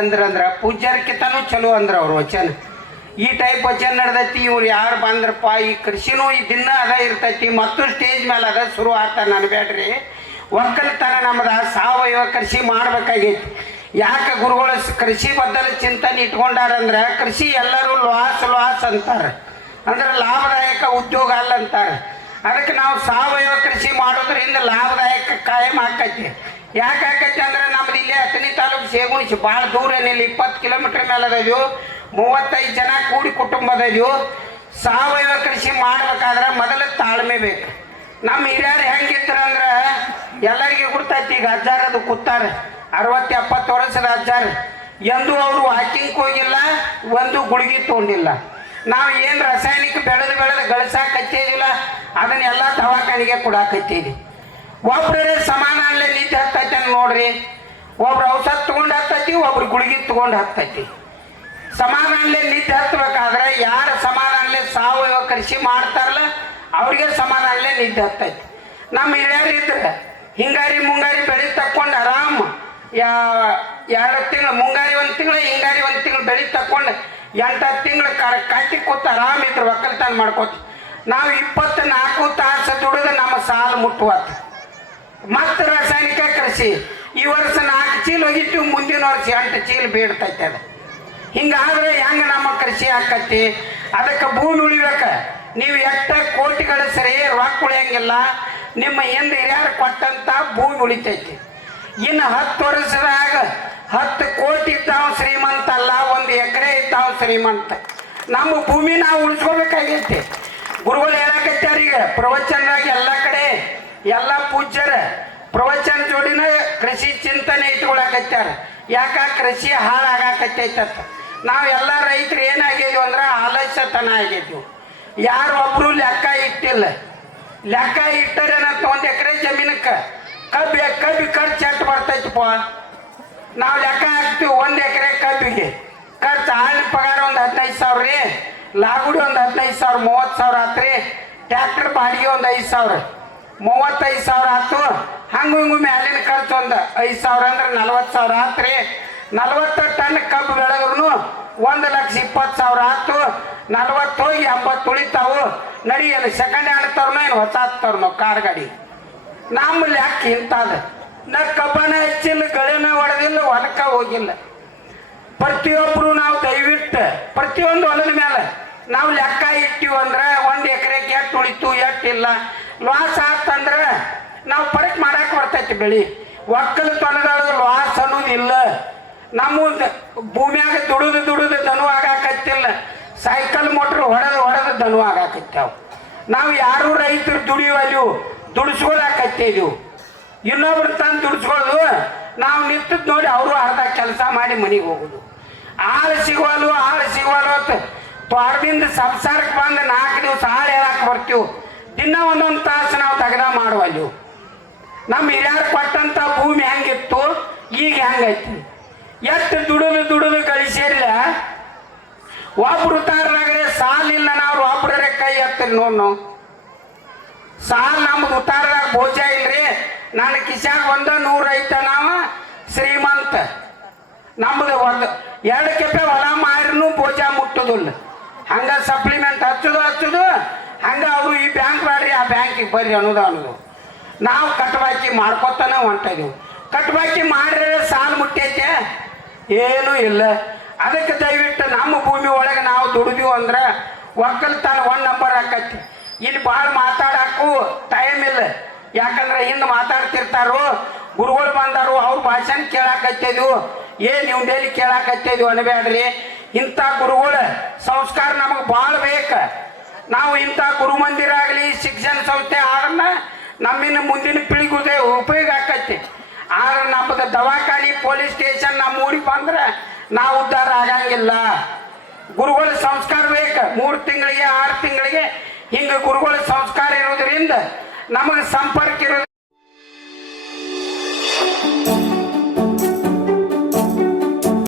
ಅಂದ್ರ ಅಂದ್ರೆ ಪೂಜ್ಯರ್ಕಿತನೂ ಚಲೋ ಅಂದ್ರ ಅವ್ರ ವಚನ. ಈ ಟೈಪ್ ವಚನ ನಡೆದೈತಿ, ಇವ್ರು ಯಾರು ಬಂದ್ರಪ್ಪ, ಈ ಕೃಷಿನೂ ಈ ದಿನ ಅದ ಇರ್ತೈತಿ ಮತ್ತು ಸ್ಟೇಜ್ ಮೇಲೆ ಅದ, ಶುರು ಆಗ್ತಾನೆ ಅನ್ಬೇಡ್ರಿ ಒಕ್ಕಲ್ತನ ನಮ್ದ ಸಾವಯವ ಕೃಷಿ ಮಾಡ್ಬೇಕಾಗೈತಿ. ಯಾಕೆ ಗುರುಗಳು ಕೃಷಿ ಬದ್ದಲ ಚಿಂತನೆ ಇಟ್ಕೊಂಡಾರಂದ್ರೆ ಕೃಷಿ ಎಲ್ಲರೂ ಲಾಸ್ ಲಾಸ್ ಅಂತಾರೆ. ಅಂದ್ರೆ ಲಾಭದಾಯಕ ಉದ್ಯೋಗ ಅಲ್ಲ ಅಂತಾರೆ. ಅದಕ್ಕೆ ನಾವು ಸಾವಯವ ಕೃಷಿ ಮಾಡೋದ್ರಿಂದ ಲಾಭದಾಯಕ ಕಾಯಂ ಆಕೈತಿ. ಯಾಕೆ ಆಕೈತಿ ಅಂದ್ರೆ ಸೇಗುಣಿಸಿ ಭಾಳ ದೂರ ಏನಿಲ್ಲ, ಇಪ್ಪತ್ತು ಕಿಲೋಮೀಟರ್ ಮೇಲೆ ಅದೇವು ಮೂವತ್ತೈದು ಜನ ಕೂಡಿ ಕುಟುಂಬ ಅದಾವು ಸಾವಯವ ಕೃಷಿ ಮಾಡ್ಬೇಕಾದ್ರೆ ಮೊದಲು ತಾಳ್ಮೆ ಬೇಕು. ನಮ್ಮ ಹಿರಿಯರು ಹೆಂಗಿದ್ರಂದ್ರೆ ಎಲ್ಲರಿಗೂ ಗುರ್ತೈತಿ, ಈಗ ಅಜ್ಜಾರದು ಕೂತಾರೆ, ಅರವತ್ತು ಎಪ್ಪತ್ತು ವರ್ಷದ ಅಜ್ಜಾರ. ಎಂದೂ ಅವರು ವಾಕಿಂಗ್ ಹೋಗಿಲ್ಲ, ಒಂದು ಗುಳಿಗೆ ತೊಗೊಂಡಿಲ್ಲ. ನಾವು ಏನು ರಾಸಾಯನಿಕ ಬೆಳೆದು ಬೆಳೆದು ಗಳಿಸಾಕತ್ತಿದಿಲ್ಲ ಅದನ್ನೆಲ್ಲ ದವಾಖಾನಿಗೆ ಕೊಡಾಕತ್ತೀವಿ ಒಬ್ಬರೇ ಸಮಾನ ಅಲ್ಲೇ ನಿಂತು ಹತ್ತೈತೆ ನೋಡ್ರಿ ಒಬ್ರು ಔಷಧ ತಗೊಂಡು ಹತ್ತೈತಿ ಒಬ್ರು ಗುಳಿಗೆ ತಗೊಂಡು ಹತ್ತೈತಿ ಸಮಾಧಾನಲೆ ನಿದ್ದೆ ಹತ್ಬೇಕಾದ್ರೆ ಯಾರು ಸಮಾಧಾನಲೆ ಸಾವಯವ ಕೃಷಿ ಮಾಡ್ತಾರಲ್ಲ, ಅವ್ರಿಗೆ ಸಮಾಧಾನಲೆ ನಿದ್ದೆ ಹತ್ತೈತಿ. ನಮ್ಮ ಹಿರಿಯರು ಇದ್ರೆ ಹಿಂಗಾರಿ ಮುಂಗಾರಿ ಬೆಳೆ ತಕ್ಕೊಂಡು ಆರಾಮ್. ಯಾ, ಎರಡು ತಿಂಗಳು, ಮುಂಗಾರಿ ಒಂದು ತಿಂಗಳು, ಹಿಂಗಾರಿ ಒಂದು ತಿಂಗಳು ಬೆಳೆ ತಕ್ಕೊಂಡು ಎಂಟು ತಿಂಗಳು ಕಟ್ಟಿ ಕೂತು ಆರಾಮ್ ಇದ್ರು ಒಕ್ಕಲ್ತನ ಮಾಡ್ಕೋತ. ನಾವು ಇಪ್ಪತ್ತು ನಾಲ್ಕು ತಾಸು ದುಡಿದು ನಮ್ಮ ಸಾಲು ಮುಟ್ಟುವತ್ತು ಮತ್ತೆ ರಾಸಾಯನಿಕ ಕೃಷಿ. ಈ ವರ್ಷ ನಾಲ್ಕು ಚೀಲ ಹೋಗಿಟ್ಟು ಮುಂದಿನ ವರ್ಷ ಎಂಟು ಚೀಲ ಬೀಳ್ತೈತೆ ಅದು. ಹಿಂಗಾದ್ರೆ ಹೆಂಗೆ ನಮ್ಮ ಕೃಷಿ ಆಕತಿ? ಅದಕ್ಕೆ ಭೂಮಿ ಉಳಿಬೇಕ. ನೀವು ಎಷ್ಟ ಕೋಟಿಗಳ ಸರಿ ರೊಕ್ಕ ಉಳಿಯಂಗಿಲ್ಲ. ನಿಮ್ಮ ಹಿಂದೆ ಹಿರಿಯರು ಕೊಟ್ಟಂತ ಭೂಮಿ ಉಳಿತೈತಿ. ಇನ್ನು ಹತ್ತು ವರ್ಷದಾಗ ಹತ್ತು ಕೋಟಿ ಇದ್ದಾವ ಶ್ರೀಮಂತ ಅಲ್ಲ, ಒಂದು ಎಕರೆ ಇದ್ದಾವ ಶ್ರೀಮಂತ. ನಮ್ಮ ಭೂಮಿ ನಾವು ಉಳಿಸ್ಕೋಬೇಕಾಗೈತಿ. ಗುರುಗಳು ಹೇಳಕತ್ತಾರೀಗ ಪ್ರವಚನದಾಗ ಎಲ್ಲ ಎಲ್ಲ ಪೂಜ್ಯರ ಪ್ರವಚನ ಜೋಡಿನ ಕೃಷಿ ಚಿಂತನೆ ಇಟ್ಕೊಳಕತ್ಯಾರ. ಯಾಕ ಕೃಷಿ ಹಾಳಾಗಾಕತ್ತೈತತ್ತ ನಾವೆಲ್ಲ ರೈತರು ಏನಾಗಿದ್ವಿ ಅಂದ್ರೆ ಆಲಸ್ಯತನ ಆಗಿದ್ವು ಯಾರು ಒಬ್ರು ಲೆಕ್ಕ ಇಟ್ಟಿಲ್ಲ. ಲೆಕ್ಕ ಇಟ್ಟರೇನಂತ ಒಂದು ಎಕರೆ ಜಮೀನಕ್ಕೆ ಕಬ್ಬಿ ಕಬ್ಬಿ ಖರ್ಚು ಎಷ್ಟು ಬರ್ತೈತಪ್ಪ? ನಾವು ಲೆಕ್ಕ ಹಾಕ್ತೀವಿ ಒಂದು ಎಕರೆ ಕಬ್ಬಿಗೆ. ಖರ್ಚು ಆಳಿನ ಪಗಾರ ಒಂದು ಹದಿನೈದು ಸಾವಿರ ರೀ. ಲಾಗುಡಿ ಒಂದು ಹದಿನೈದು ಸಾವಿರ ಮೂವತ್ತು ಸಾವಿರ ಆತ್ರಿ. ಟ್ಯಾಕ್ಟರ್ ಬಾಡಿಗೆ ಒಂದು ಐದು ಸಾವಿರ. ಮೂವತ್ತೈದು ಸಾವಿರ ಆಯ್ತು. ಹಂಗು ಹಿಂಗು ಮ್ಯಾಲಿನ ಖರ್ಚು ಒಂದು ಐದು ಸಾವಿರ ಅಂದ್ರೆ ನಲ್ವತ್ತು ಸಾವಿರ ಆತ್ರಿ. ನಲ್ವತ್ತು ಟನ್ ಕಬ್ಬು ಬೆಳೆದ್ರು ಒಂದು ಲಕ್ಷ ಇಪ್ಪತ್ತು ಸಾವಿರ ಆಯ್ತು. ನಲ್ವತ್ತು ಹೋಗಿ ಎಂಬತ್ತು ಉಳಿತಾವು. ನಡಿಯಲ್ಲ ಸೆಕೆಂಡ್ ಹ್ಯಾಂಡ್ ತರ್ನು ಏನು ಹೊಸ ನಾವು ಕಾರ್ ಗಾಡಿ. ನಮ್ಮ ಲೆಕ್ಕ ಇಂಥದ್ದು ನಾ ಕಬ್ಬನ ಹೆಚ್ಚಿಲ್ಲ, ಗಳನ ಹೊಡೆದಿಲ್ಲ, ಹೊಲಕ್ಕ ಹೋಗಿಲ್ಲ. ಪ್ರತಿಯೊಬ್ಬರು ನಾವು ದಯವಿಟ್ಟು ಪ್ರತಿಯೊಂದು ಹೊಲದ ಮೇಲೆ ನಾವು ಲೆಕ್ಕ ಇಟ್ಟಿವಂದ್ರೆ ಒಂದು ಎಕರೆಗೆ ಎಷ್ಟು ಉಳಿತು, ಎಷ್ಟು ಇಲ್ಲ. ಲಾಸ್ ಆತಂದ್ರೆ ನಾವು ಪರಕ್ ಮಾಡಕ್ಕೆ ಬರ್ತೈತಿ ಬೆಳಿ. ಒಕ್ಕಲತನದೊಳಗೆ ಲಾಸ್ ಅನ್ನೋದಿಲ್ಲ ನಮ್ಮ ಭೂಮಿಯಾಗ ದುಡಿದು ದುಡಿದು ದನು ಆಗಾಕತ್ತಿಲ್ಲ. ಸೈಕಲ್ ಮೋಟ್ರ್ ಹೊಡೆದು ಹೊಡೆದು ದನು ಆಗಾಕತ್ತಾವ ನಾವು ಯಾರು ರೈತರು ದುಡಿಯುವಲ್ಲಿ ದುಡಿಸ್ಕೊಳಕತ್ತಿದ್ದೀವಿ ಇನ್ನೊಬ್ರು ತಂದು ದುಡಿಸ್ಕೊಳ್ಳೋದು ನಾವು ನಿಂತದ್ ನೋಡಿ ಅವರು ಅರ್ಧ ಕೆಲಸ ಮಾಡಿ ಮನೆಗೆ ಹೋಗೋದು. ಆಳು ಸಿಗುವಲ್ಲು ಆಳು ಸಿಗುವಲ್ಲೂ ಅಂತ ಸಂಸಾರಕ್ಕೆ ಬಂದು ನಾಲ್ಕು ದಿವಸ ಆಳು ಹೇಳಕ್ಕೆ ಬರ್ತೀವಿ. ದಿನ ಒಂದೊಂದು ತಾಸು ನಾವು ತಗದ ಮಾಡುವಲ್ಲಿ. ನಮ್ಮ ಹಿರಿಯರು ಕೊಟ್ಟಂತ ಭೂಮಿ ಹೆಂಗಿತ್ತು? ಈಗ ಹೆಂಗೈತಿ? ಎಷ್ಟು ದುಡಿದು ದುಡಿದು ಗಳಿಸಿರ್ಲ? ಒಬ್ರು ಉತ್ತಾರನಾಗ್ರೆ ಸಾಲಿಲ್ಲ ನಾವು ಒಬ್ರೇ ಕೈ ಎತ್ತಿರಿ ನೋಡ್ ನಾವು. ಸಾಲ್ ನಮ್ದು ಉತ್ತಾರದಾಗ ಭೋಜ ಇಲ್ರಿ? ನನ್ನ ಕಿಶಾಗ ಒಂದ ನೂರ ಐತ ನಾವ ಶ್ರೀಮಂತ. ನಮ್ದು ಒಂದು ಎರಡು ಕೆಪೆ ಹೊಲ ಮಾರಿನೂ ಭೋಜ ಮುಟ್ಟುದಿಲ್ಲ. ಹಂಗ ಸಪ್ಲಿಮೆಂಟ್ ಹಚ್ಚುದು ಹಚ್ಚುದು ಹಂಗ ಅವರು ಈ ಬ್ಯಾಂಕ್ ಮಾಡ್ರಿ, ಆ ಬ್ಯಾಂಕಿಗೆ ಬರ್ರಿ ಅನ್ನೋದು ಅನ್ನೋದು. ನಾವು ಕಟ್ಬಾಕಿ ಮಾಡ್ಕೊತಾನೆ ಹೊಂಟ ಇದೀವಿ. ಕಟ್ಬಾಕಿ ಮಾಡ್ರೆ ಸಾಲ ಮುಟ್ಟೈತೆ? ಏನೂ ಇಲ್ಲ. ಅದಕ್ಕೆ ದಯವಿಟ್ಟು ನಮ್ಮ ಭೂಮಿ ಒಳಗೆ ನಾವು ದುಡಿದೀವಿ ಅಂದ್ರೆ ಒಕ್ಕಲ್ತನ ಒನ್ ನಂಬರ್ ಆಕೈತಿ. ಇಲ್ಲಿ ಭಾಳ ಮಾತಾಡಕ್ಕೂ ಟೈಮ್ ಇಲ್ಲ. ಯಾಕಂದ್ರೆ ಹಿಂದೆ ಮಾತಾಡ್ತಿರ್ತಾರೋ, ಗುರುಗಳು ಬಂದಾರು, ಅವ್ರ ಭಾಷಣ ಕೇಳಾಕತ್ತಿದ್ವು. ಏನು ನೀವು ಡೈಲಿ ಕೇಳಾಕತ್ತಿದ್ವು ಅನ್ಬೇಡ್ರಿ ಇಂಥ ಗುರುಗಳು ಸಂಸ್ಕಾರ ನಮಗೆ ಭಾಳ ಬೇಕು. ನಾವು ಇಂಥ ಗುರುಮಂದಿರ ಆಗಲಿ, ಶಿಕ್ಷಣ ಸಂಸ್ಥೆ ಆದ್ರನ್ನ ನಮ್ಮಿನ ಮುಂದಿನ ಪೀಳಿಗೆ ಉಪಯೋಗ ಆಕೈತಿ ಆದ್ರೆ ನಮ್ಮದು ದವಾಖಾನಿ, ಪೊಲೀಸ್ ಸ್ಟೇಷನ್ ನಮ್ಮ ಊರಿಗೆ ಬಂದ್ರೆ ನಾವು ಉದ್ಧಾರ ಆಗಂಗಿಲ್ಲ. ಗುರುಗಳ ಸಂಸ್ಕಾರ ಬೇಕು. ಮೂರು ತಿಂಗಳಿಗೆ, ಆರು ತಿಂಗಳಿಗೆ ಹಿಂಗೆ ಗುರುಗಳ ಸಂಸ್ಕಾರ ಇರೋದ್ರಿಂದ ನಮಗೆ ಸಂಪರ್ಕ ಇರೋದು